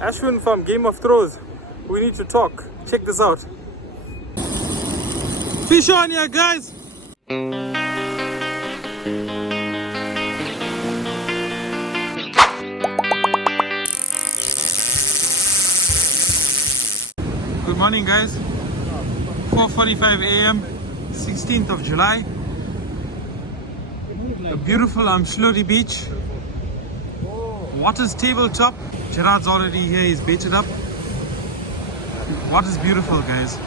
Ashwin from Game of Thrones. We need to talk. Check this out. Fish on here, guys. Good morning, guys. 4:45 a.m. 16th of July. A beautiful Umdloti beach. Water's tabletop. Shad's already here. He's baited up. Water's beautiful, guys.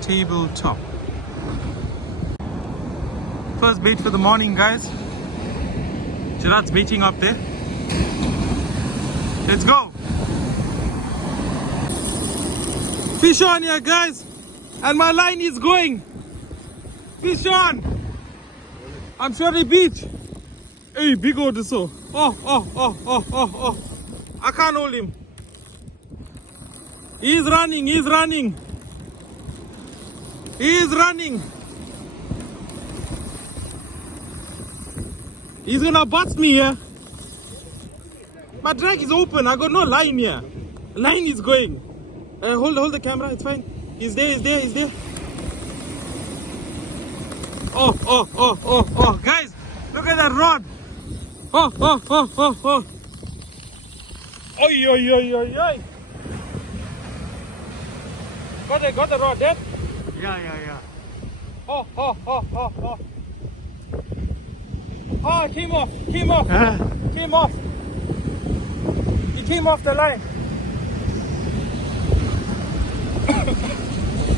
Tabletop. First bait for the morning, guys. Shad's baiting up there. Let's go. Fish on here, guys. And my line is going. Fish on. Umdloti beach. Hey, big old so. Oh. I can't hold him. He's running. He's running. He's gonna bust me here. My drag is open. I got no line here. Line is going. Hold the camera. It's fine. He's there. Oh. Guys, look at that rod. Oh. Oi. Got the rod there? Yeah. Oh. Oh, it came off. Came off. He came off the line.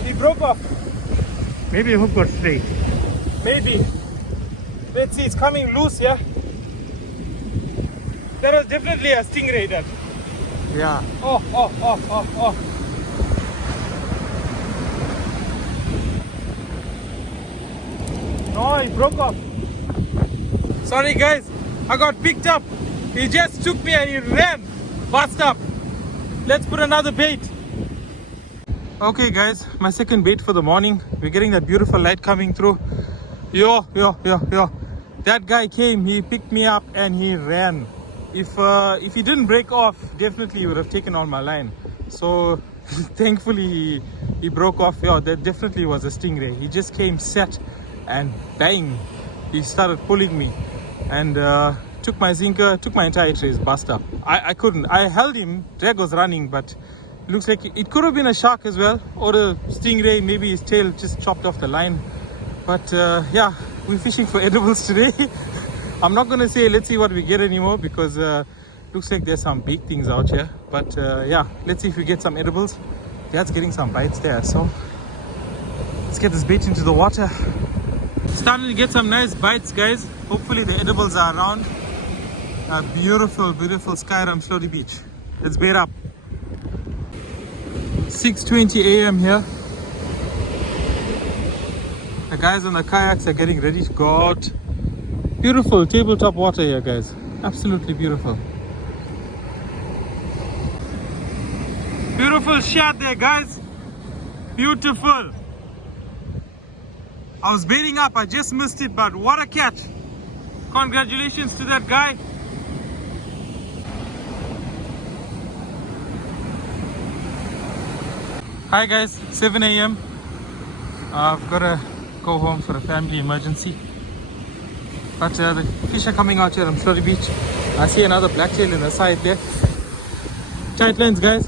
He broke off. Maybe a hook got straight. Maybe. Let's see, it's coming loose, yeah? That was definitely a stingray, that. Yeah. Oh. No, he broke off. Sorry, guys. I got picked up. He just took me and he ran. Bust up. Let's put another bait. Okay, guys. My second bait for the morning. We're getting that beautiful light coming through. Yo. That guy came. He picked me up and he ran. If he didn't break off, definitely he would have taken on my line. So thankfully he broke off. Yeah, that definitely was a stingray. He just came, set, and bang, he started pulling me and took my zinker, took my entire trace, bust up. I couldn't. I held him. Drag was running, but it looks like it could have been a shark as well, or a stingray. Maybe his tail just chopped off the line. But yeah, we're fishing for edibles today. I'm not gonna say let's see what we get anymore, because looks like there's some big things out here. But yeah, let's see if we get some edibles. Dad's getting some bites there, so let's get this bait into the water. Starting to get some nice bites, guys. Hopefully the edibles are around. A beautiful sky on Umdloti beach. Let's bait up. 6:20 a.m. here. The guys on the kayaks are getting ready to go out. Beautiful tabletop water here, guys. Absolutely beautiful. Beautiful shad there, guys. Beautiful. I was baiting up, I just missed it, but what a catch. Congratulations to that guy. Hi guys, 7 a.m. I've got to go home for a family emergency. But the fish are coming out here on Umdloti beach. I see another blacktail in the side there. Tight lines, guys.